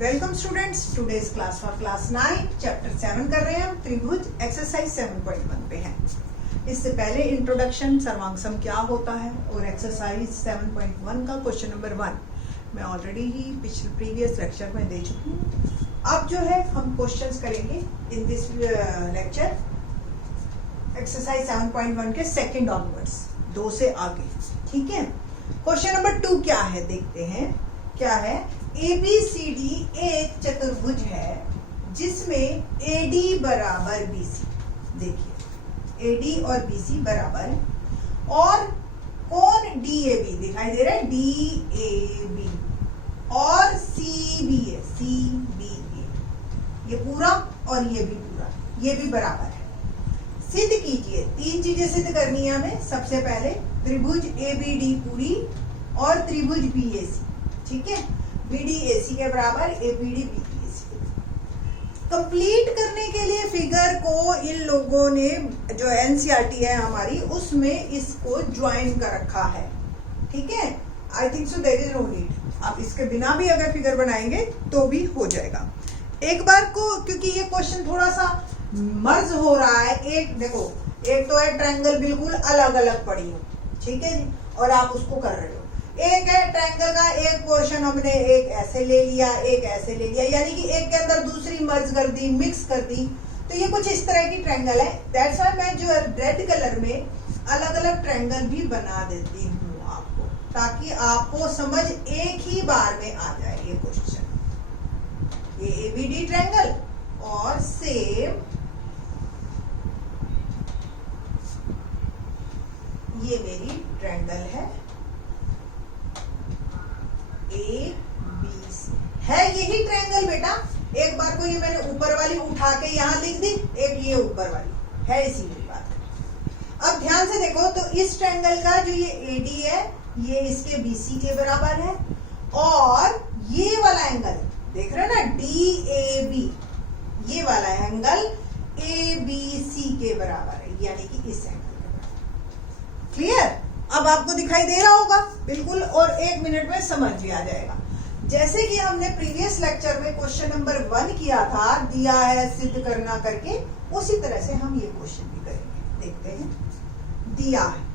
Welcome students, today's class for class 9 chapter 7 कर रहे हैं हम। त्रिभुज एक्सरसाइज 7.1 पे हैं। इससे पहले इंट्रोडक्शन सर्वांगसम क्या होता है और एक्सरसाइज 7.1 का क्वेश्चन नंबर 1 मैं ऑलरेडी ही पिछले प्रीवियस लेक्चर में दे चुकी हूँ। अब जो है हम क्वेश्चंस करेंगे इन दिस लेक्चर एक्सरसाइज 7.1 के सेकंड ऑनवर्ड्स, 2 से आगे। ठीक है, क्वेश्चन नंबर 2 क्या है देखते हैं। क्या है? ABCD एक चतुर्भुज है जिसमें AD बराबर BC। देखिए AD और BC बराबर है और कोण DAB दिखाई दे रहा है, DAB और CBA ये पूरा और ये भी पूरा, ये भी बराबर है। सिद्ध कीजिए। 3 चीजें सिद्ध करनी है हमें। सबसे पहले त्रिभुज ABD पूरी और त्रिभुज BAC, ठीक है, BDAC के बराबर ABD BDAC। कंप्लीट करने के लिए फिगर को इन लोगों ने, जो NCERT है हमारी, उसमें इसको ज्वाइन कर रखा है। ठीक है, I think so there is no need. आप इसके बिना भी अगर फिगर बनाएंगे तो भी हो जाएगा। एक बार को, क्योंकि ये क्वेश्चन थोड़ा सा मर्ज हो रहा है। एक देखो, एक तो है ट्रायंगल बिल्कुल अलग अलग पड़ी हो, ठीक है जी, और आप उसको कर रहे हो। एक है ट्रायंगल का एक पोर्शन हमने एक ऐसे ले लिया, एक ऐसे ले लिया, यानी कि एक के अंदर दूसरी मर्ज कर दी, मिक्स कर दी। तो ये कुछ इस तरह की ट्रायंगल है। दैट्स व्हाई मैं जो रेड कलर में अलग अलग ट्रायंगल भी बना देती हूँ आपको, ताकि आपको समझ एक ही बार में आ जाए ये क्वेश्चन। ये ABD ट्रायंगल और सेम ये मेरी ट्रायंगल है ABC। है यही ट्रायंगल बेटा। एक बार को ये मैंने ऊपर वाली उठा के यहाँ लिख दी, एक ये ऊपर वाली है, इसी की बात। अब ध्यान से देखो तो इस ट्रायंगल का जो ये AD है ये इसके BC के बराबर है और ये वाला एंगल देख रहे हो ना, DAB, ये वाला एंगल ABC के बराबर है, यानी कि इस एंगल के बराबर। क्लियर? अब आपको दिखाई दे रहा होगा बिल्कुल, और 1 मिनट में समझ भी आ जाएगा। जैसे कि हमने प्रीवियस लेक्चर में क्वेश्चन नंबर 1 किया था, दिया है सिद्ध करना करके, उसी तरह से हम ये क्वेश्चन भी करेंगे। देखते हैं। दिया है,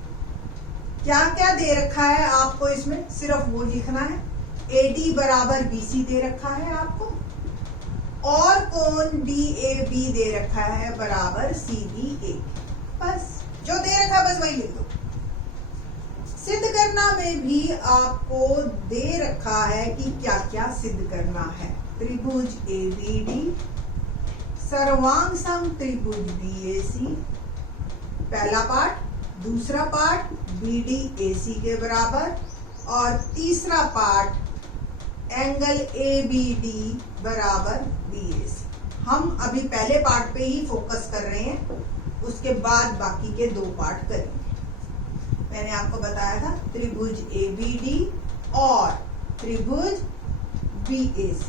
क्या क्या दे रखा है आपको, इसमें सिर्फ वो लिखना है। AD बराबर BC दे रखा है आपको, और कोण DAB दे रखा है बराबर CBA। बस जो दे रखा बस वही लिख दो। सिद्ध करना में भी आपको दे रखा है कि क्या क्या सिद्ध करना है। त्रिभुज ABD, सर्वांग सम त्रिभुज BAC, पहला पार्ट, दूसरा पार्ट BDAC के बराबर, और तीसरा पार्ट एंगल ABD बराबर BAC। हम अभी पहले पार्ट पे ही फोकस कर रहे हैं, उसके बाद बाकी के 2 पार्ट करेंगे। मैंने आपको बताया था त्रिभुज ABD और त्रिभुज BAC।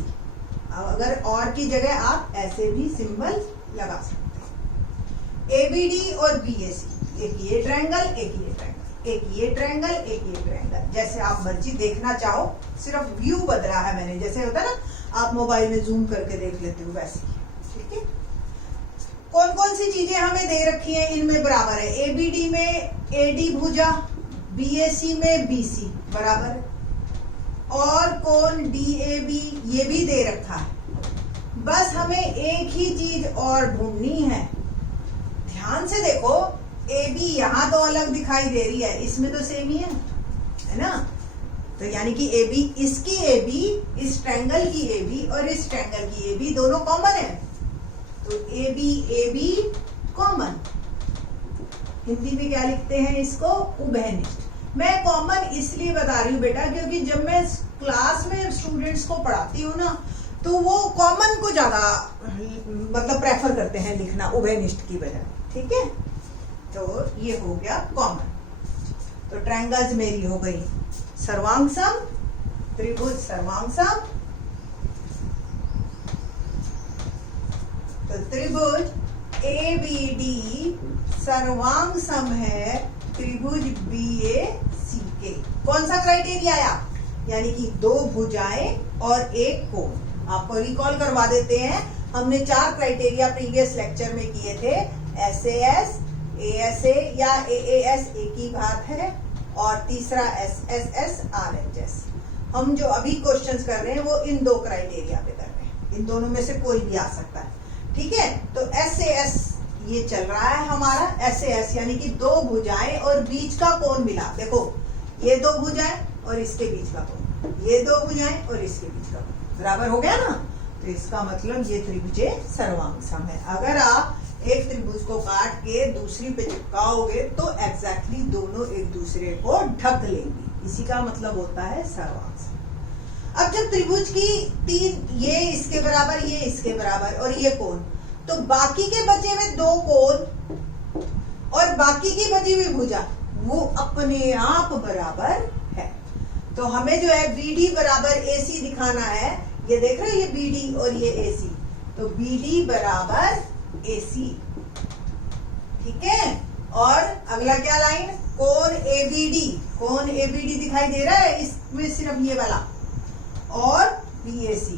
अब अगर और की जगह आप ऐसे भी सिंबल लगा सकते हैं। ABD और BAC, एक ये ट्रायंगल, एक ये ट्रायंगल, एक ये ट्रायंगल, एक ये ट्रायंगल, जैसे आप मर्जी देखना चाहो, सिर्फ व्यू बदला है मैंने। जैसे होता है ना, आप मोबाइल में जूम करके देख लेते हो, वैसे ही। ठीक है, कौन कौन सी चीजें हमें दे रखी हैं, इनमें बराबर है। ABD में AD भुजा, BAC में BC बराबर है, और कोण DAB ये भी दे रखा है। बस हमें एक ही चीज और ढूंढनी है। ध्यान से देखो, AB यहां तो अलग दिखाई दे रही है, इसमें तो सेम ही है ना। तो यानी कि AB, इसकी AB, इस ट्रायंगल की AB और इस ट्रायंगल की AB दोनों कॉमन है, तो AB कॉमन। हिंदी में क्या लिखते हैं इसको? उभयनिष्ठ। मैं कॉमन इसलिए बता रही हूँ बेटा, क्योंकि जब मैं क्लास में स्टूडेंट्स को पढ़ाती हूँ ना, तो वो कॉमन को ज्यादा मतलब प्रेफर करते हैं लिखना उभयनिष्ठ की बजाय। ठीक है, तो ये हो गया कॉमन। तो ट्रायंगल्स मेरी हो गई सर्वांग सम, त्रिभुज सर्वांग सम। तो त्रिभुज ABD सर्वांग सम है त्रिभुज BAC के। कौन सा क्राइटेरिया आया? यानी कि 2 भुजाएं और एक कोण। आपको रिकॉल करवा देते हैं, हमने 4 क्राइटेरिया प्रीवियस लेक्चर में किए थे। SAS, ASA या AAS एक ही बात है, और तीसरा SSS, RHS। हम जो अभी क्वेश्चंस कर रहे हैं वो इन 2 क्राइटेरिया पे कर रहे हैं, इन दोनों में से कोई भी आ सकता है, ठीक है। तो SAS ये चल रहा है हमारा, SAS यानी कि 2 भुजाएं और बीच का कोण मिला। देखो ये 2 भुजाएं और इसके बीच का कोण, ये 2 भुजाएं और इसके बीच का कोण बराबर हो गया ना। तो इसका मतलब ये त्रिभुजे सर्वांग सम है। अगर आप एक त्रिभुज को काट के दूसरी पे चिपकाओगे तो एग्जैक्टली दोनों एक दूसरे को ढक लेंगी, इसी का मतलब होता है सर्वांग सम। अब जब त्रिभुज की 3, ये इसके बराबर, ये इसके बराबर और ये कोण, तो बाकी के बचे हुए 2 कोण और बाकी की बची हुई भुजा वो अपने आप बराबर है। तो हमें जो है BD बराबर AC दिखाना है। ये देख रहे हो, ये BD और ये AC, तो BD बराबर AC, ठीक है। और अगला क्या लाइन, कोण ABD, कोण ABD दिखाई दे रहा है इसमें, सिर्फ ये वाला, और BAC।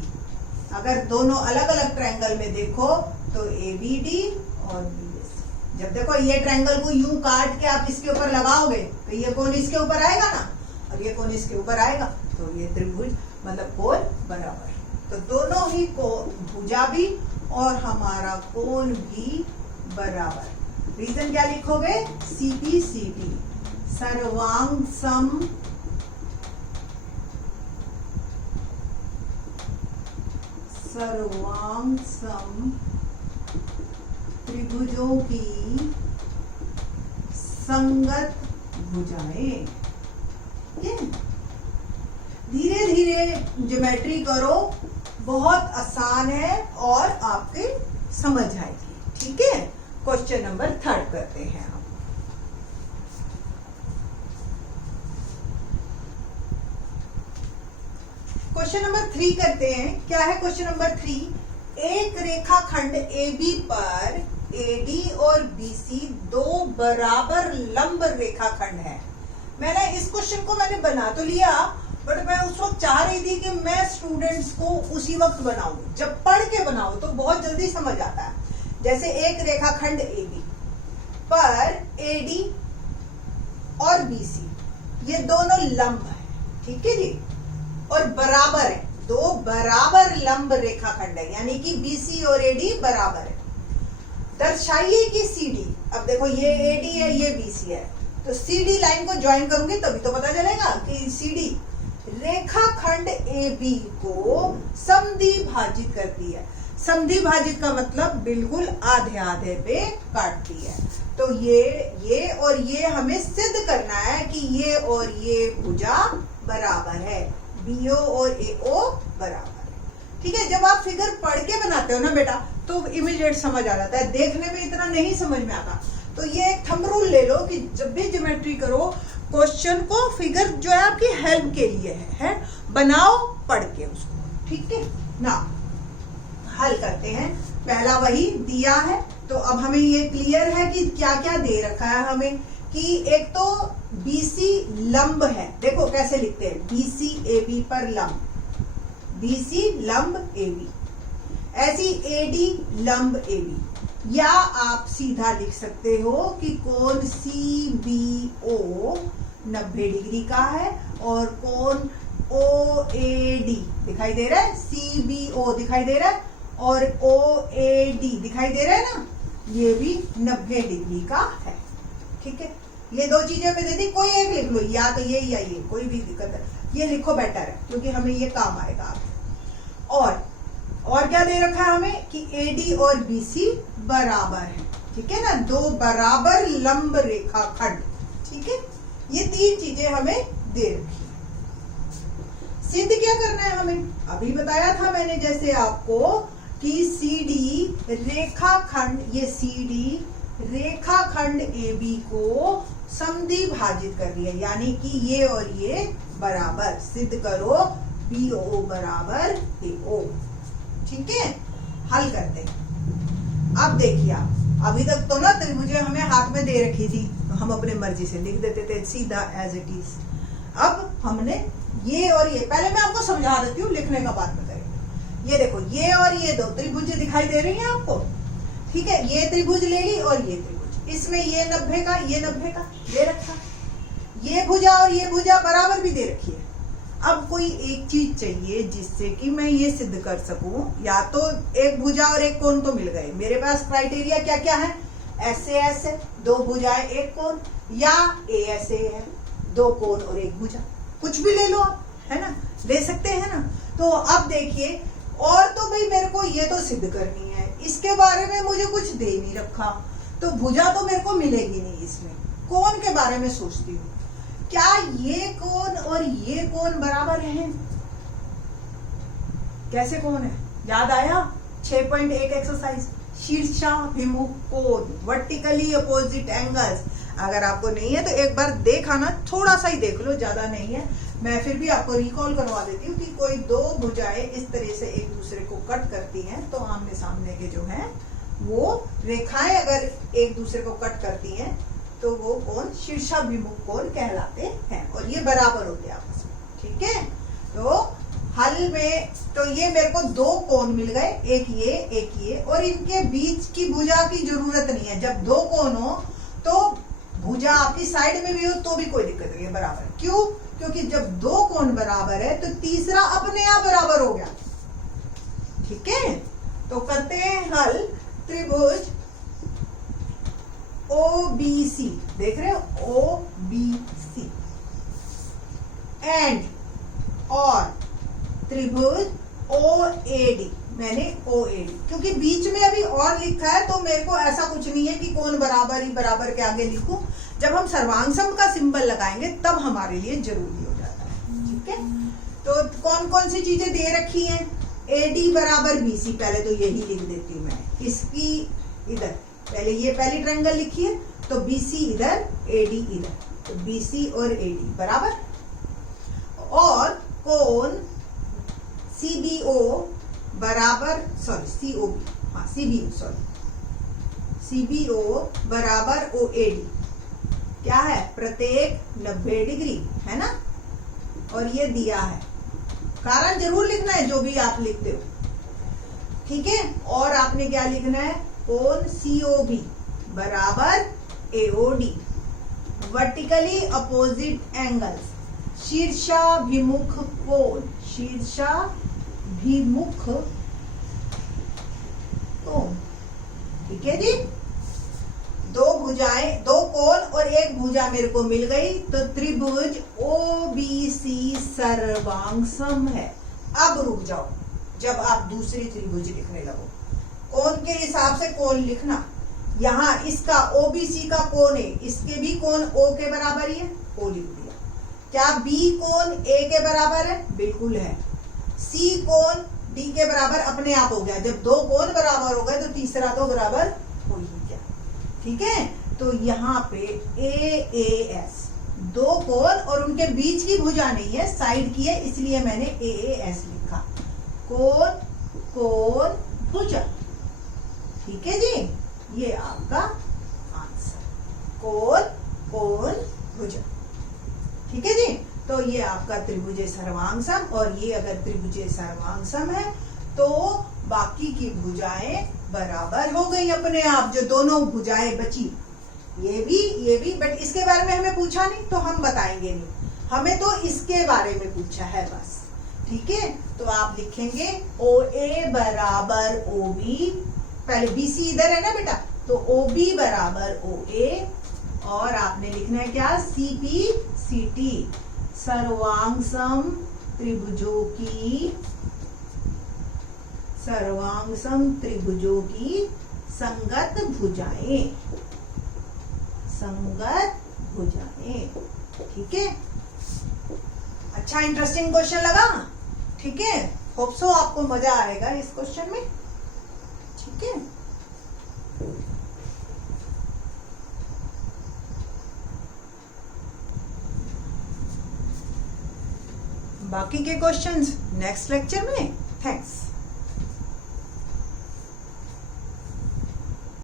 अगर दोनों अलग अलग ट्रायंगल में देखो तो ABD और BAC। जब देखो ये ट्रायंगल को यूं काट के आप इसके ऊपर लगाओगे तो ये कोण इसके ऊपर आएगा ना, और ये कोण इसके ऊपर आएगा, तो ये त्रिभुज मतलब कोण बराबर। तो दोनों ही को भुजा भी और हमारा कोण भी बराबर। रीजन क्या लिखोगे, CPCD, सर्वांग सम सर्वांग सम त्रिभुजों की संगत भुजाएं। धीरे धीरे ज्योमेट्री करो, बहुत आसान है और आपके समझ आएगी, ठीक है। क्वेश्चन नंबर 3 करते हैं आप। क्वेश्चन नंबर 3 करते हैं। क्या है क्वेश्चन नंबर 3, एक रेखाखंड AB पर AD और BC 2 बराबर लंब रेखाखंड है। मैंने इस क्वेश्चन को बना तो लिया, बट मैं उस वक्त चाह रही थी कि मैं स्टूडेंट्स को उसी वक्त बनाऊं, जब पढ़ के बनाऊं तो बहुत जल्दी समझ आता है। जैसे एक रेखाखंड AB पर AD और BC ये दोनों लंब है, ठीक है जी, और बराबर है, 2 बराबर लंब रेखाखंड है, यानी कि BC और AD बराबर है। दर्शाइए कि CD, अब देखो ये AD है, ये BC है, तो CD लाइन को ज्वाइन करूंगी तभी तो पता चलेगा कि CD रेखाखंड AB को समद्वि भाजित करती है। समद्वि भाजित का मतलब बिल्कुल आधे आधे पे काटती है। तो ये और ये हमें सिद्ध करना है कि ये और ये भुजा बराबर है, BO और AO बराबर है, ठीक है। जब आप फिगर पढ़ के बनाते हो ना बेटा तो इमीडिएट समझ आ जाता है, देखने में इतना नहीं समझ में आता। तो ये एक थंब रूल ले लो कि जब भी ज्योमेट्री करो, क्वेश्चन को फिगर जो है आपकी हेल्प के लिए है, बनाओ पढ़ के उसको, ठीक है ना। हल करते हैं। पहला वही दिया है, तो अब हमें ये क्लियर है कि क्या क्या दे रखा है हमें, कि एक तो BC लंब है, देखो कैसे लिखते हैं, BC AB पर लंब, BC लंब AB, ऐसी AD लंब AB, या आप सीधा लिख सकते हो कि कोण CBO 90 डिग्री का है और कोण OAD दिखाई दे रहा है, CBO दिखाई दे रहा है और OAD दिखाई दे रहा है ना, ये भी 90 डिग्री का है, ठीक है। ये 2 चीजें पे दे दी, कोई एक लिख लो, या तो ये या ये, कोई भी दिक्कत है, ये लिखो बेटर है क्योंकि हमें ये काम आएगा आप। और क्या दे रखा है हमें कि AD और BC बराबर है, ठीक है ना, 2 बराबर लंब रेखाखंड, ठीक है। ये 3 चीजें हमें दे रखी है। सिद्ध क्या करना है हमें, अभी बताया था मैंने जैसे आपको कि CD रेखाखंड, ये CD रेखाखंड AB को समद्वि भाजित कर रही है, यानी कि ये और ये बराबर। सिद्ध करो BO बराबर AO, ठीक है। हल करते हैं। अब देखिए आप, अभी तक तो ना त्रिभुजें हमें हाथ में दे रखी थी, तो हम अपने मर्जी से लिख देते थे सीधा एज इट इज। अब हमने ये और ये, पहले मैं आपको समझा देती हूँ, लिखने का बात बताइए। ये देखो, ये और ये दो त्रिभुज दिखाई दे रही हैं आपको, ठीक है। ये त्रिभुज ले ली और ये त्रिभुज, इसमें ये 90 का ये 90 का दे रखा, ये भुजा और ये भुजा बराबर भी दे रखी है। अब कोई एक चीज चाहिए जिससे कि मैं ये सिद्ध कर सकूं, या तो एक भुजा और एक कोण तो मिल गए, मेरे पास क्राइटेरिया क्या क्या है, ऐसे ऐसे दो भुजाएं एक कोण, या ए ऐसे है दो कोण और एक भुजा, कुछ भी ले लो आप, है ना, ले सकते हैं ना। तो अब देखिए, और तो भाई मेरे को ये तो सिद्ध करनी है, इसके बारे में मुझे कुछ दे नहीं रखा, तो भुजा तो मेरे को मिलेगी नहीं इसमें। कोण के बारे में सोचती हूँ, क्या ये कोण और ये कोण बराबर है? कैसे कोण है, याद आया? 6.1 एक्सरसाइज, शीर्षाभिमुख कोण, वर्टिकली अपोजिट एंगल्स। अगर आपको नहीं है तो एक बार देखा ना, थोड़ा सा ही देख लो, ज्यादा नहीं है। मैं फिर भी आपको रिकॉल करवा देती हूँ कि कोई दो भुजाएं इस तरह से एक दूसरे को कट करती हैं, तो आमने सामने के जो हैं वो रेखाएं अगर एक दूसरे को कट करती हैं तो वो कोण शीर्षाभिमुख कोण कहलाते हैं, और ये बराबर होते हैं आपस में, ठीक है। तो हल में तो ये मेरे को दो कोण मिल गए, एक ये, और इनके बीच की भुजा की जरूरत नहीं है। जब दो कोण हो तो भुजा आपकी साइड में भी हो तो भी कोई दिक्कत नहीं है, बराबर। क्यों? क्योंकि जब दो कोण बराबर है तो तीसरा अपने आप बराबर हो गया, ठीक है। तो करते हैं हल। त्रिभुज OBC, देख रहे हो, OBC एंड और त्रिभुज OAD, मैंने OAD क्योंकि बीच में अभी और लिखा है तो मेरे को ऐसा कुछ नहीं है कि कौन बराबर ही बराबर के आगे लिखूं। जब हम सर्वांग का सिंबल लगाएंगे तब हमारे लिए जरूरी हो जाता है, ठीक है। तो कौन कौन सी चीजें दे रखी हैं? AD बराबर BC, पहले तो यही लिख देती हूँ मैं, इसकी इधर पहले ये पहली ट्रायंगल लिखी है तो BC इधर, AD इधर, तो BC और AD बराबर। और कोण CBO बराबर, सॉरी COB, हाँ CBO, सॉरी CBO बराबर OAD, क्या है? प्रत्येक 90 डिग्री, है ना। और ये दिया है, कारण जरूर लिखना है जो भी आप लिखते हो, ठीक है। और आपने क्या लिखना है? कोण COB बराबर AOD, वर्टिकली अपोजिट एंगल्स, शीर्षाभिमुख कोण, शीर्षाभिमुख कोण, ठीक है जी। दो भुजाएं, दो कोण और एक भुजा मेरे को मिल गई, तो त्रिभुज OBC सर्वांगसम है। अब रुक जाओ, जब आप दूसरी त्रिभुज लिखने लगो कोण के हिसाब से कोण लिखना। यहाँ इसका OBC का कोण है, इसके भी कोण O के बराबर ही है, O लिख दिया। क्या B कोण A के बराबर है? बिल्कुल है। C कोण D के बराबर अपने आप हो गया, जब दो कोण बराबर हो गए तो तीसरा तो बराबर हो ही गया, ठीक है। तो यहाँ पे AAS, दो कोण और उनके बीच की भुजा नहीं है, साइड की है, इसलिए मैंने AAS लिखा, कोण कोण भुजा, ठीक है जी। ये आपका आंसर, कोण कोण भुजा, ठीक है जी। तो ये आपका त्रिभुज सर्वांगसम, और ये अगर त्रिभुज सर्वांगसम है तो बाकी की भुजाएं बराबर हो गई अपने आप, जो दोनों भुजाएं बची, ये भी, बट इसके बारे में हमें पूछा नहीं तो हम बताएंगे नहीं, हमें तो इसके बारे में पूछा है बस, ठीक है। तो आप लिखेंगे OA बराबर OB, पहले BC इधर है ना बेटा, तो OB बराबर OA, और आपने लिखना है क्या? CP CT, सर्वांगसम त्रिभुजों की संगत भुजाएं, ठीक है। अच्छा, इंटरेस्टिंग क्वेश्चन लगा, ठीक है। होप सो आपको मजा आएगा इस क्वेश्चन में, ठीक है। बाकी के क्वेश्चंस नेक्स्ट लेक्चर में। थैंक्स।